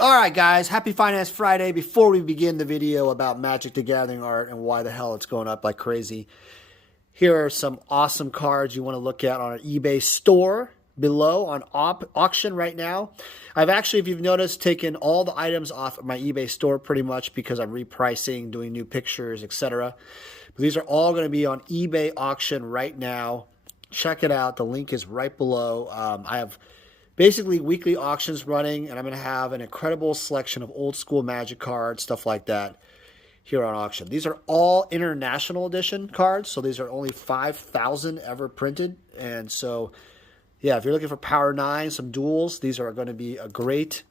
All right, guys, happy Finance Friday. Before we begin the video about Magic the Gathering art and why the hell it's going up like crazy, here are some awesome cards you want to look at on our eBay store below on auction right now. I've actually, if you've noticed, taken all the items off of my eBay store pretty much because I'm repricing, doing new pictures, etc. But these are all going to be on eBay auction right now. Check it out. The link is right below. I have basically weekly auctions running, and I'm going to have an incredible selection of old school Magic cards, stuff like that, here on auction. These are all international edition cards, so these are only 5,000 ever printed. And so, yeah, if you're looking for Power 9, some duels, these are going to be a great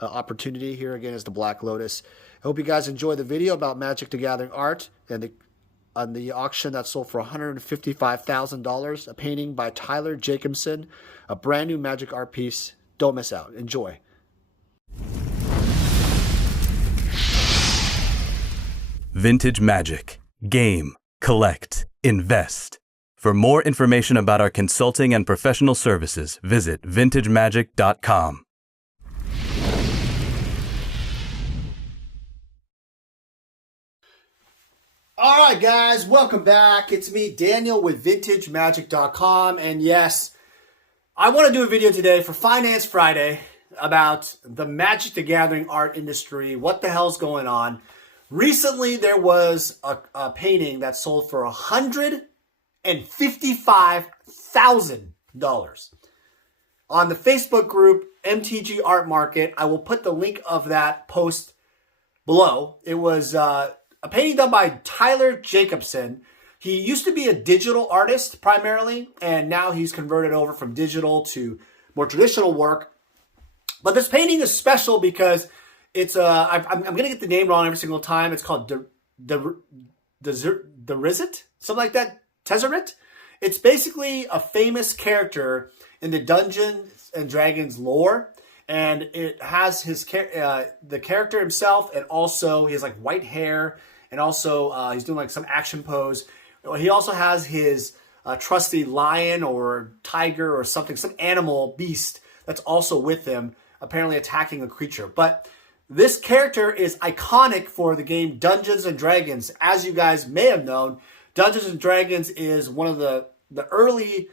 opportunity. Here again is the Black Lotus. I hope you guys enjoy the video about Magic the Gathering art and on the auction that sold for $155,000, a painting by Tyler Jacobson, a brand new Magic art piece. Don't miss out. Enjoy. Vintage Magic. Game, collect, invest. For more information about our consulting and professional services, visit vintagemagic.com. All right, guys, welcome back. It's me, Daniel, with vintagemagic.com. And yes, I want to do a video today for Finance Friday about the Magic the Gathering art industry. What the hell's going on? Recently, there was a painting that sold for $155,000 on the Facebook group MTG Art Market. I will put the link of that post below. It was a painting done by Tyler Jacobson. He used to be a digital artist primarily, and now he's converted over from digital to more traditional work. But this painting is special because it's I'm going to get the name wrong every single time. It's called Drizzt, something like that. Tezzeret. It's basically a famous character in the Dungeons and Dragons lore, and it has his the character himself, and also he has like white hair, and also he's doing like some action pose. He also has his trusty lion or tiger or something, some animal beast that's also with him, apparently attacking a creature. But this character is iconic for the game Dungeons and Dragons. As you guys may have known, Dungeons and Dragons is one of the early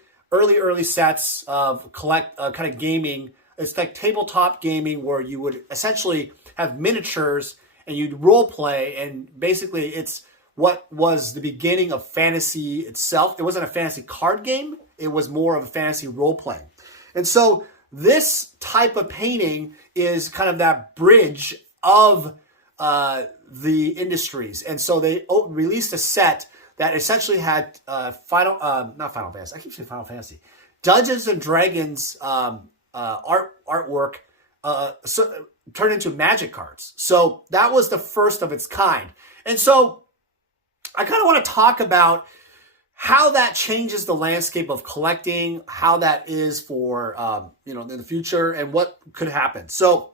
sets of kind of gaming. It's like tabletop gaming where you would essentially have miniatures and you'd role play, and basically it's what was the beginning of fantasy itself. It wasn't a fantasy card game. It was more of a fantasy role playing. And so this type of painting is kind of that bridge of the industries. And so they released a set that essentially had not Final Fantasy. I keep saying Final Fantasy. Dungeons and Dragons artwork turned into Magic cards. So that was the first of its kind. And so I kind of want to talk about how that changes the landscape of collecting, how that is for, in the future, and what could happen. So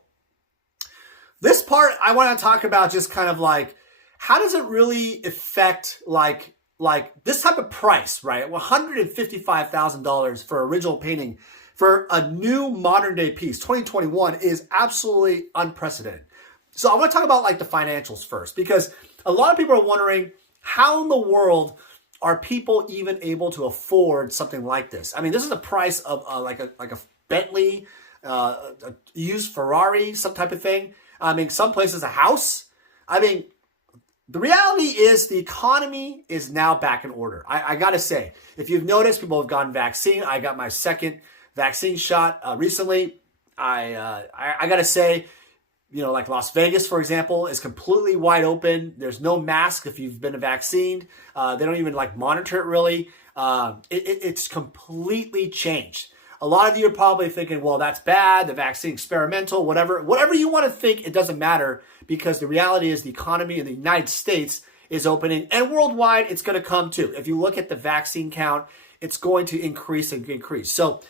this part, I want to talk about just kind of like, how does it really affect like this type of price, right? $155,000 for original painting for a new modern day piece, 2021, is absolutely unprecedented. So I want to talk about like the financials first, because a lot of people are wondering, how in the world are people even able to afford something like this? I mean, this is the price of like a Bentley, a used Ferrari, some type of thing. I mean, some places a house. I mean, the reality is the economy is now back in order. I got to say, if you've noticed, people have gotten vaccine. I got my second vaccine shot recently. I got to say, like Las Vegas, for example, is completely wide open. There's no mask if you've been vaccinated. They don't even like monitor it really. It's completely changed. A lot of you are probably thinking, well, that's bad. The vaccine experimental, whatever you want to think, it doesn't matter, because the reality is the economy in the United States is opening, and worldwide it's going to come too. If you look at the vaccine count, it's going to increase and increase. So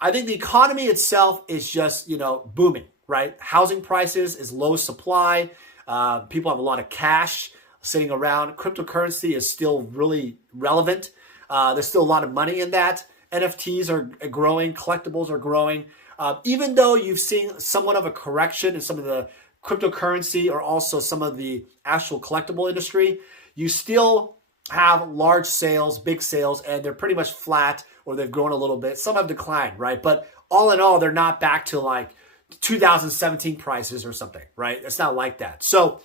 I think the economy itself is just, booming. Right? Housing prices is low supply. People have a lot of cash sitting around. Cryptocurrency is still really relevant. There's still a lot of money in that. NFTs are growing. Collectibles are growing. Even though you've seen somewhat of a correction in some of the cryptocurrency or also some of the actual collectible industry, you still have large sales, big sales, and they're pretty much flat or they've grown a little bit. Some have declined, right? But all in all, they're not back to like 2017 prices or something, right? It's not like that. So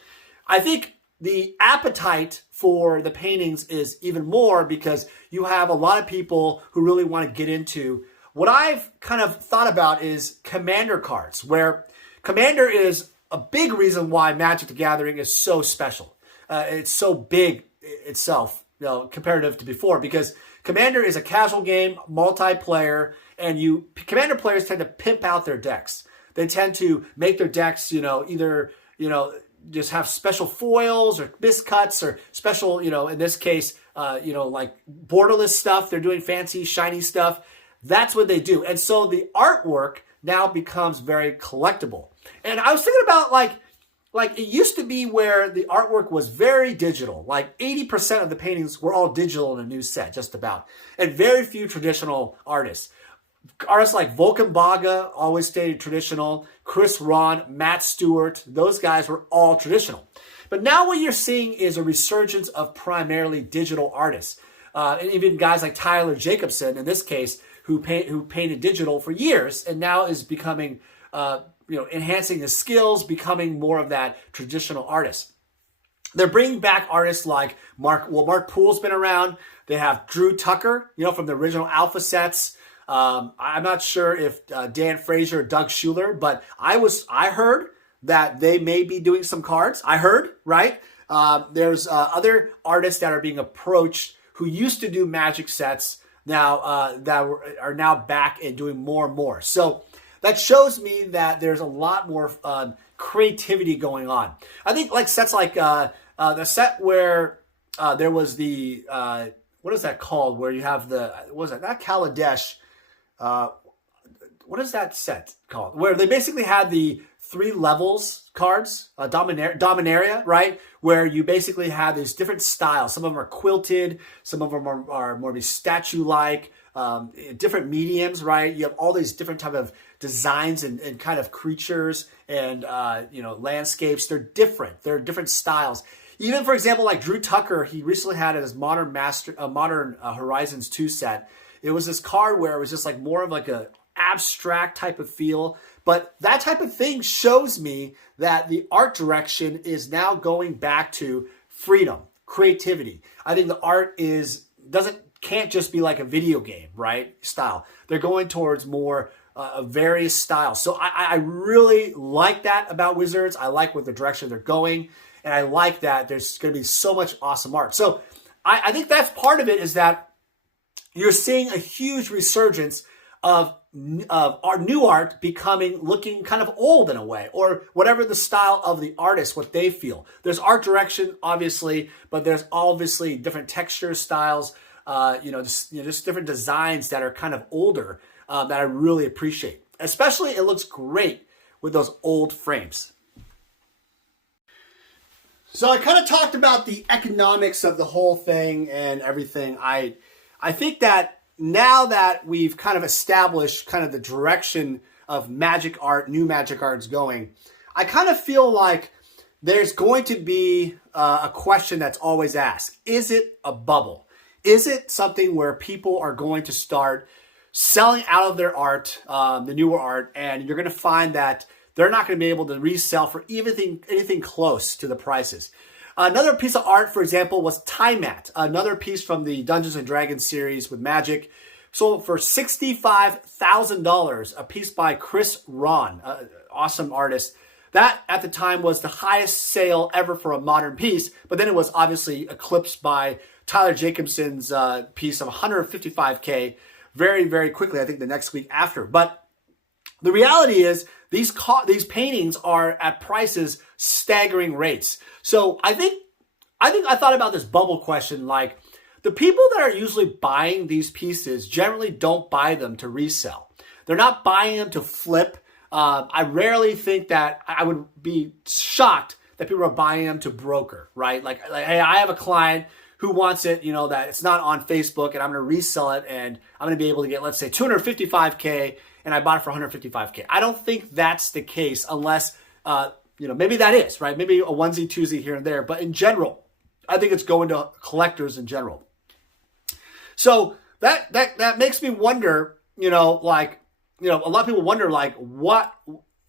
I think the appetite for the paintings is even more because you have a lot of people who really want to get into what I've kind of thought about is Commander cards, where Commander is a big reason why Magic the Gathering is so special. It's so big itself, comparative to before, because Commander is a casual game, multiplayer, and Commander players tend to pimp out their decks. They tend to make their decks, either, just have special foils or miscuts or special, in this case, like borderless stuff. They're doing fancy, shiny stuff. That's what they do. And so the artwork now becomes very collectible. And I was thinking about like it used to be where the artwork was very digital. Like 80% of the paintings were all digital in a new set, just about. And very few traditional artists. Artists like Volkan Baga always stayed traditional. Chris Ron, Matt Stewart, those guys were all traditional. But now what you're seeing is a resurgence of primarily digital artists. And even guys like Tyler Jacobson, in this case, who painted digital for years and now is becoming, enhancing his skills, becoming more of that traditional artist. They're bringing back artists like Mark Poole's been around. They have Drew Tucker, from the original Alpha sets. I'm not sure if Dan Frazier or Doug Schuler, but I heard that they may be doing some cards. I heard, right? There's other artists that are being approached who used to do Magic sets now that are now back and doing more and more. So that shows me that there's a lot more creativity going on. I think like sets like the set where there was the what is that called? Where you have not Kaladesh. What is that set called? Where they basically had the 3 levels cards, Dominaria, right? Where you basically have these different styles. Some of them are quilted. Some of them are more statue-like, different mediums, right? You have all these different type of designs and kind of creatures and, landscapes. They're different. They're different styles. Even, for example, like Drew Tucker, he recently had his Modern Horizons 2 set. It was this card where it was just like more of like a abstract type of feel. But that type of thing shows me that the art direction is now going back to freedom, creativity. I think the art can't just be like a video game, right? Style. They're going towards more various styles. So I really like that about Wizards. I like what the direction they're going. And I like that there's going to be so much awesome art. So I think that's part of it, is that you're seeing a huge resurgence of our new art looking kind of old in a way, or whatever the style of the artist, what they feel. There's art direction, obviously, but there's obviously different texture styles, just different designs that are kind of older that I really appreciate. Especially, it looks great with those old frames. So I kind of talked about the economics of the whole thing and everything. I think that now that we've kind of established kind of the direction of Magic art, new Magic art's going, I kind of feel like there's going to be a question that's always asked. Is it a bubble? Is it something where people are going to start selling out of their art, the newer art, and you're going to find that they're not going to be able to resell for anything close to the prices? Another piece of art, for example, was Tiamat, another piece from the Dungeons & Dragons series with Magic. Sold for $65,000, a piece by Chris Ron, awesome artist. That, at the time, was the highest sale ever for a modern piece, but then it was obviously eclipsed by Tyler Jacobson's piece of $155K very, very quickly, I think the next week after. But the reality is these paintings are at prices staggering rates. So I thought about this bubble question, like the people that are usually buying these pieces generally don't buy them to resell. They're not buying them to flip. I rarely think that I would be shocked that people are buying them to broker, right? Like, hey, I have a client who wants it, that it's not on Facebook, and I'm going to resell it, and I'm going to be able to get, let's say, $255K, and I bought it for 155K. I don't think that's the case unless, maybe that is, right? Maybe a onesie, twosie here and there. But in general, I think it's going to collectors in general. So that makes me wonder, a lot of people wonder, like, what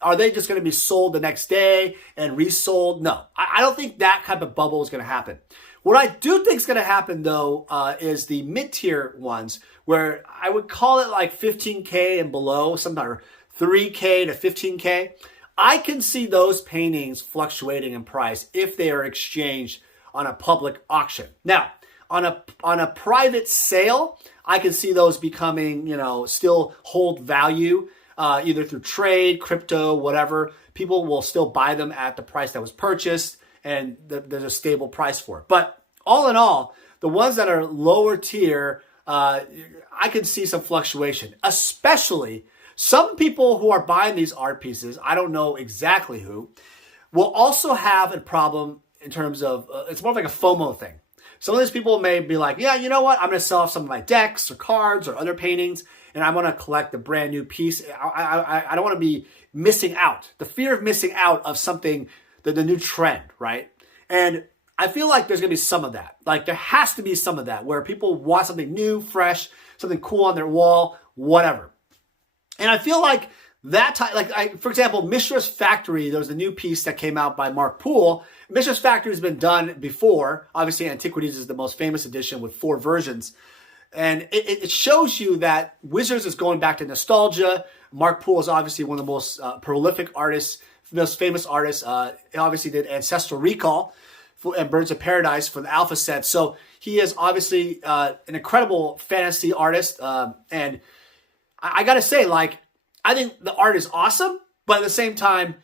are they just going to be sold the next day and resold? No, I don't think that type of bubble is going to happen. What I do think is going to happen, though, is the mid-tier ones, where I would call it like 15K and below, sometimes 3K to 15K. I can see those paintings fluctuating in price if they are exchanged on a public auction. Now, on a private sale, I can see those becoming, still hold value, either through trade, crypto, whatever. People will still buy them at the price that was purchased, and there's a stable price for it. But all in all, the ones that are lower tier, I can see some fluctuation, especially some people who are buying these art pieces, I don't know exactly who, will also have a problem in terms of, it's more like a FOMO thing. Some of these people may be like, yeah, you know what? I'm going to sell off some of my decks or cards or other paintings, and I want to collect a brand new piece. I don't want to be missing out. The fear of missing out of something, the new trend, right? And I feel like there's going to be some of that. Like, there has to be some of that where people want something new, fresh, something cool on their wall, whatever. And I feel like that type, for example, Mishra's Factory, there was a new piece that came out by Mark Poole. Mishra's Factory has been done before. Obviously, Antiquities is the most famous edition with 4 versions. And it shows you that Wizards is going back to nostalgia. Mark Poole is obviously one of the most prolific artists, most famous artists. He obviously did Ancestral Recall and Birds of Paradise for the Alpha set. So he is obviously an incredible fantasy artist. And I got to say, I think the art is awesome, but at the same time,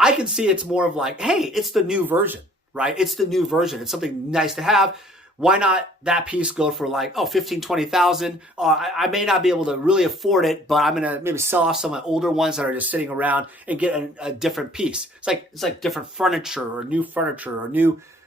I can see it's more of like, hey, it's the new version, right? It's the new version. It's something nice to have. Why not that piece go for like, 15, 20,000? I may not be able to really afford it, but I'm going to maybe sell off some of my older ones that are just sitting around and get a different piece. It's like different furniture or new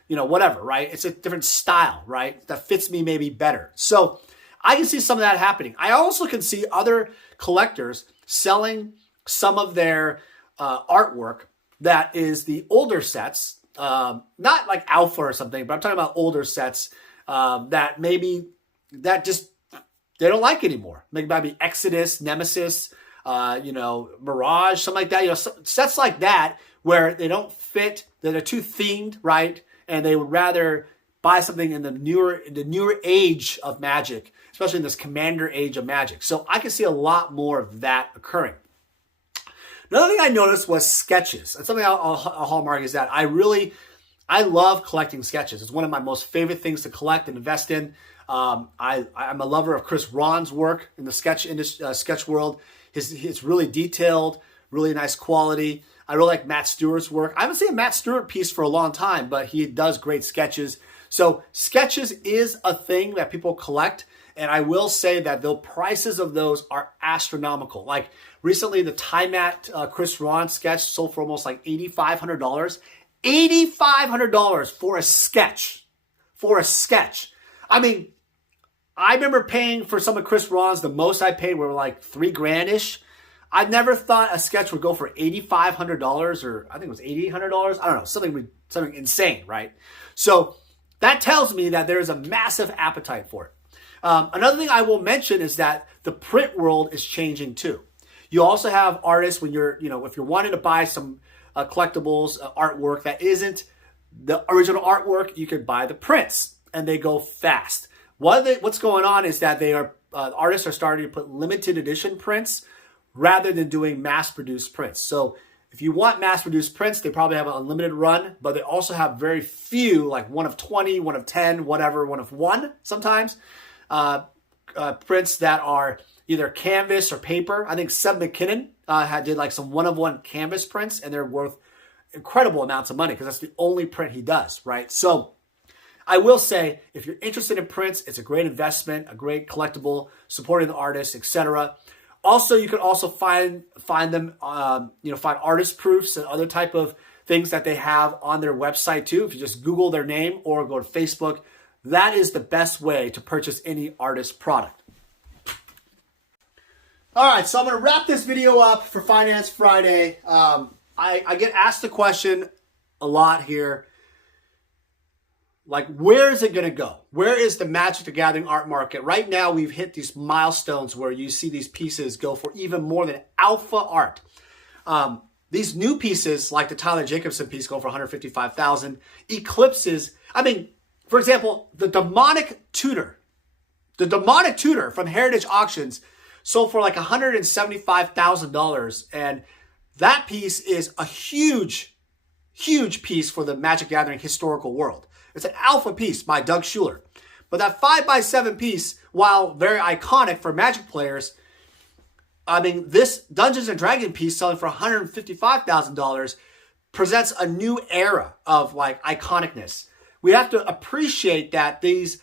whatever, right? It's a different style, right? That fits me maybe better. So I can see some of that happening. I also can see other collectors selling some of their artwork that is the older sets, not like Alpha or something, but I'm talking about older sets that just they don't like anymore. Maybe might be Exodus, Nemesis, Mirage, something like that. Sets like that where they don't fit, that they're too themed, right? And they would rather buy something in the newer age of Magic, especially in this Commander age of Magic. So I can see a lot more of that occurring. Another thing I noticed was sketches. And something I'll hallmark is that I love collecting sketches. It's one of my most favorite things to collect and invest in. I'm a lover of Chris Ron's work in the sketch world. It's really detailed, really nice quality. I really like Matt Stewart's work. I haven't seen a Matt Stewart piece for a long time, but he does great sketches. So sketches is a thing that people collect. And I will say that the prices of those are astronomical. Like recently, the Timat Chris Ron sketch sold for almost like $8,500. $8,500 for a sketch. For a sketch. I mean, I remember paying for some of Chris Ron's, the most I paid were like $3,000-ish. I never thought a sketch would go for $8,500 or I think it was $8,800. I don't know, something insane, right? So that tells me that there is a massive appetite for it. Another thing I will mention is that the print world is changing too. You also have artists when if you're wanting to buy some collectibles, artwork that isn't the original artwork, you could buy the prints and they go fast. What's going on is that artists are starting to put limited edition prints rather than doing mass-produced prints. So if you want mass-produced prints, they probably have an unlimited run, but they also have very few, like 1 of 20, 1 of 10, whatever, 1 of 1 sometimes, prints that are either canvas or paper. I think Seb McKinnon did like some 1 of 1 canvas prints, and they're worth incredible amounts of money because that's the only print he does, right? So I will say, if you're interested in prints, it's a great investment, a great collectible, supporting the artist, etc. Also, you can also find them, find artist proofs and other type of things that they have on their website too. If you just Google their name or go to Facebook, that is the best way to purchase any artist product. All right, so I'm going to wrap this video up for Finance Friday. I get asked the question a lot here, like, where is it going to go? Where is the Magic the Gathering art market? Right now, we've hit these milestones where you see these pieces go for even more than alpha art. These new pieces, like the Tyler Jacobson piece, go for $155,000. Eclipses, I mean, for example, the demonic tutor from Heritage Auctions sold for like $175,000. And that piece is a huge, huge piece for the Magic Gathering historical world. It's an alpha piece by Doug Schuler. But that 5x7 piece, while very iconic for Magic players, I mean, this Dungeons & Dragons piece selling for $155,000 presents a new era of like iconicness. We have to appreciate that these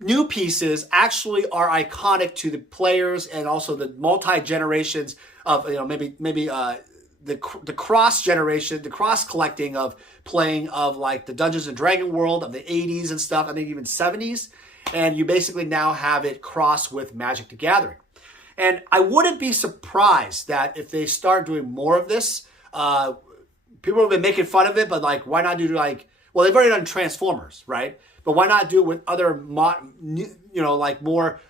new pieces actually are iconic to the players and also the multi-generations of, you know, maybe the cross generation, the cross collecting of playing of like the Dungeons and Dragons world of the 80s and stuff, I think even 70s. And you basically now have it cross with Magic the Gathering. And I wouldn't be surprised that if they start doing more of this, people have been making fun of it, but like, why not do like, well, they've already done Transformers, right? But why not do it with other, like more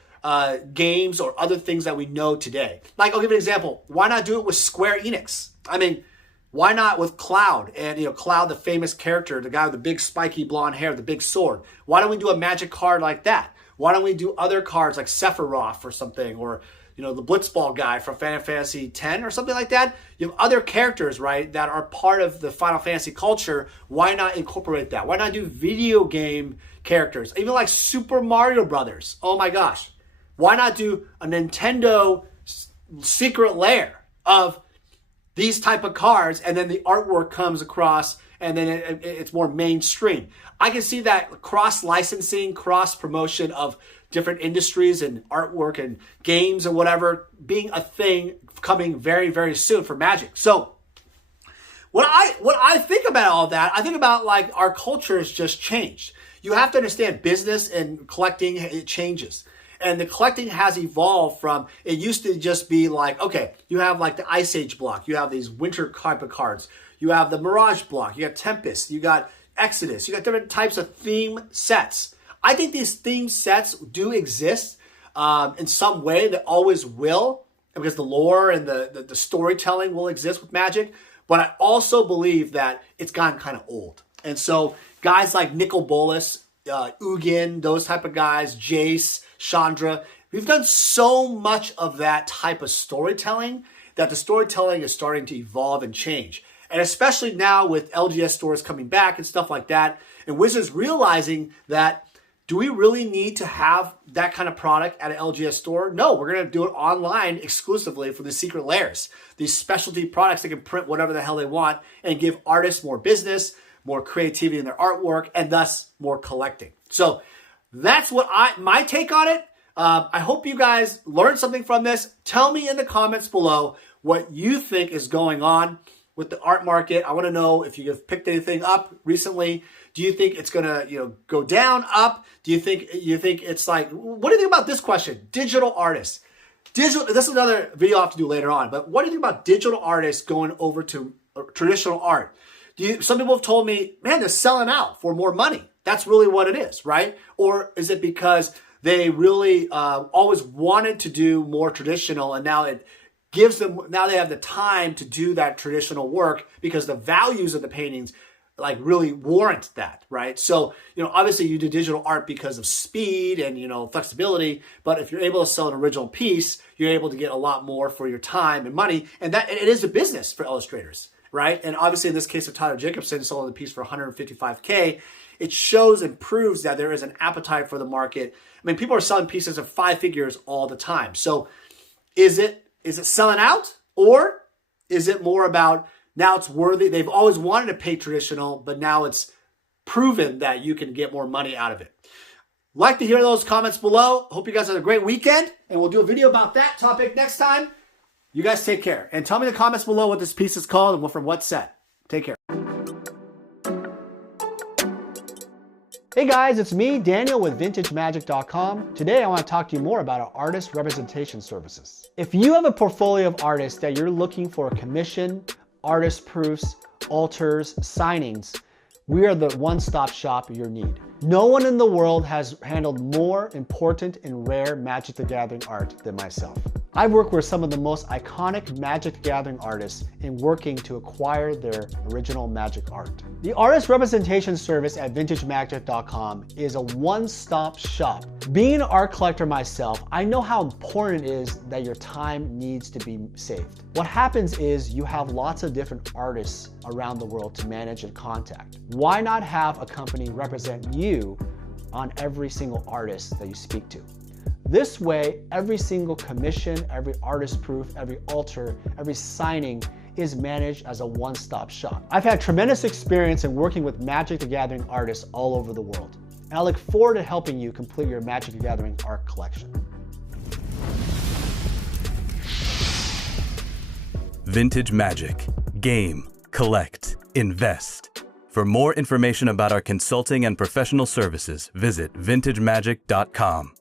games or other things that we know today? Like, I'll give you an example. Why not do it with Square Enix? I mean, why not with Cloud? And, you know, Cloud, the famous character, the guy with the big spiky blonde hair, the big sword. Why don't we do a Magic card like that? Why don't we do other cards like Sephiroth or something, or, you know, the Blitzball guy from Final Fantasy X or something like that? You have other characters, right, that are part of the Final Fantasy culture. Why not incorporate that? Why not do video game characters? Even like Super Mario Brothers. Oh my gosh. Why not do a Nintendo secret lair of these type of cards, and then the artwork comes across, and then it's more mainstream? I can see that cross-licensing, cross-promotion of different industries and artwork and games and whatever being a thing coming very, very soon for Magic. So what I think about all that, I think about like our culture has just changed. You have to understand business and collecting, it changes. And the collecting has evolved from, it used to just be like, okay, you have like the Ice Age block, you have these winter type of cards, you have the Mirage block, you got Tempest, you got Exodus, you got different types of theme sets. I think these theme sets do exist in some way, that always will, because the lore and the storytelling will exist with Magic. But I also believe that it's gotten kind of old. And so guys like Nicol Bolas, Ugin, those type of guys, Jace, Chandra, we've done so much of that type of storytelling that the storytelling is starting to evolve and change. And especially now with LGS stores coming back and stuff like that, and Wizards realizing that, do we really need to have that kind of product at an LGS store? No, we're going to do it online exclusively for the secret lairs. These specialty products that can print whatever the hell they want and give artists more business, more creativity in their artwork, and thus more collecting. So that's what my take on it. I hope you guys learned something from this. Tell me in the comments below what you think is going on with the art market. I want to know if you've picked anything up recently. Do you think it's going to, go down, up? Do you think it's like, what do you think about this question? Digital artists. This is another video I'll have to do later on, but what do you think about digital artists going over to traditional art? Some people have told me, man, they're selling out for more money. That's really what it is, right? Or is it because they really always wanted to do more traditional, and now it gives them, now they have the time to do that traditional work because the values of the paintings like really warrant that, right? So, obviously you do digital art because of speed and, flexibility, but if you're able to sell an original piece, you're able to get a lot more for your time and money, and that it is a business for illustrators, right? And obviously in this case of Tyler Jacobson selling the piece for $155K, it shows and proves that there is an appetite for the market. I mean, people are selling pieces of 5 figures all the time. So is it selling out, or is it more about now it's worthy? They've always wanted to pay traditional, but now it's proven that you can get more money out of it. Like to hear those comments below. Hope you guys have a great weekend, and we'll do a video about that topic next time. You guys take care, and tell me in the comments below what this piece is called and from what set. Take care. Hey guys, it's me, Daniel with VintageMagic.com. Today I want to talk to you more about our artist representation services. If you have a portfolio of artists that you're looking for a commission, artist proofs, alters, signings, we are the one-stop shop you need. No one in the world has handled more important and rare Magic the Gathering art than myself. I've worked with some of the most iconic Magic the Gathering artists in working to acquire their original Magic art. The artist representation service at VintageMagic.com is a one-stop shop. Being an art collector myself, I know how important it is that your time needs to be saved. What happens is you have lots of different artists around the world to manage and contact. Why not have a company represent you on every single artist that you speak to? This way, every single commission, every artist proof, every alter, every signing is managed as a one-stop shop. I've had tremendous experience in working with Magic the Gathering artists all over the world, and I look forward to helping you complete your Magic the Gathering art collection. Vintage Magic. Game, collect, invest. For more information about our consulting and professional services, visit vintagemagic.com.